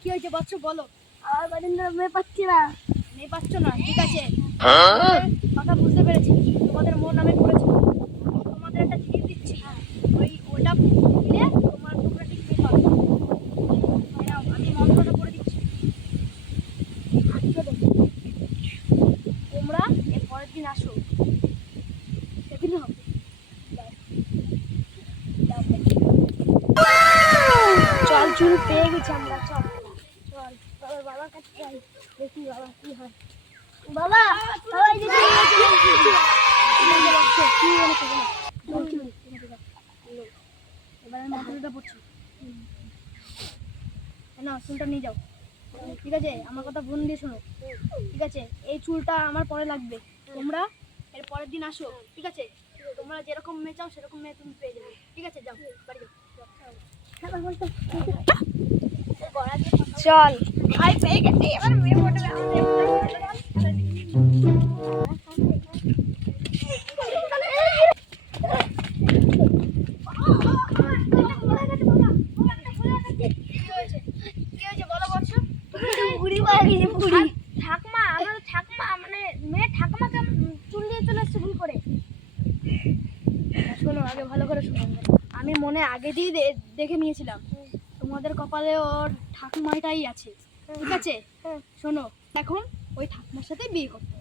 কি হয়েছে বলো। আমার বাড়ির ধরে মেয়ে পাচ্ছি না। মেয়ে পাচ্ছ না ঠিক আছে। কথা বুঝতে পেরেছি তোমাদের মন আমি করেছি তোমাদের একটা জিনিস দিচ্ছি ওই ওটা দিলে তোমার তোমরা ঠিক মেয়ে পাবে এই নাও, আমি মন্ত্রটা করে দিচ্ছি আজকে দেখো। তোমরা এর পরের দিন আসো সেদিন হবে যাও। যাও, চল পেয়ে গেছি আমরা, চল। চল, বাবার বাবার কাছে যাই, দেখি বাবা কি হয়। বাবা না, চুলটা নিয়ে যাও। ঠিক আছে? আমার কথা বোন দিয়ে শোনো। ঠিক আছে? এই চুলটা আমার পরে লাগবে। তোমরা এর পরের দিন আসো। ঠিক আছে? তোমরা যেরকম মেয়ে চাও, সেরকম মেয়ে তুমি পেয়ে যাবে। ঠিক আছে? যাও, বাড়ি যাও। চল। ঠাকমা আমার ঠাকমা মানে মেয়ে ঠাকমাকে চুল দিয়ে চলে এসছে ভুল করে। শোনো, আগে ভালো করে শোনো। আমি মনে আগে দিয়ে দেখে নিয়েছিলাম। তোমাদের কপালে ওর ঠাকুমাটাই আছে। ঠিক আছে? শোনো এখন ওই ঠাকুমার সাথে বিয়ে করতে।